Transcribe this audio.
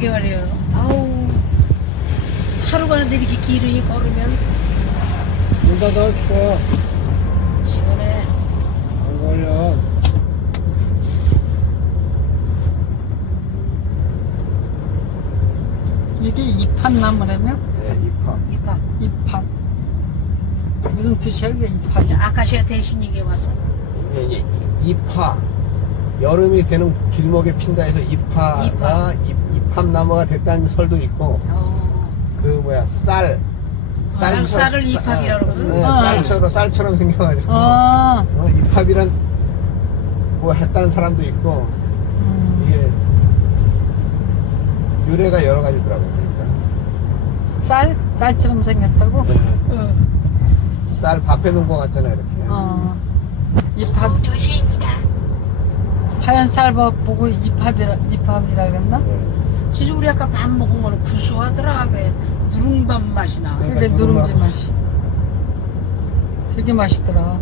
그러게 말이에요. 아우 차로 가는데 이렇게 길을 걸으면 문 닫아 추워. 시원해. 안 걸려. 이게 이판나무라며? 네, 이파. 이파. 이판. 무슨 뜻이야 이게 이판이? 아카시아 대신 이게 왔어. 이게 이제 이- 이파. 여름이 되는 길목에 핀다 해서 이파가 이파. 이, 이팝나무가 됐다는 설도 있고 어. 그 뭐야 쌀. 쌀- 쌀을 이팝이라고 그러거든. 네, 어. 쌀처럼 쌀처럼 생겨가지고 어. 어, 이팝이란 뭐 했다는 사람도 있고 음. 이게 유래가 여러 가지더라고요. 그러니까 쌀? 쌀처럼 생겼다고? 어. 쌀 밥해 놓은 거 같잖아요, 이렇게. 어. 이팝. 하얀 쌀밥 보고 이팝이라, 이팝이라 그랬나? 네. 진짜 우리 아까 밥 먹은 거는 구수하더라. 왜 누룽밥 맛이 나. 네. 그게 그러니까 누룽지. 맛이. 되게 맛있더라.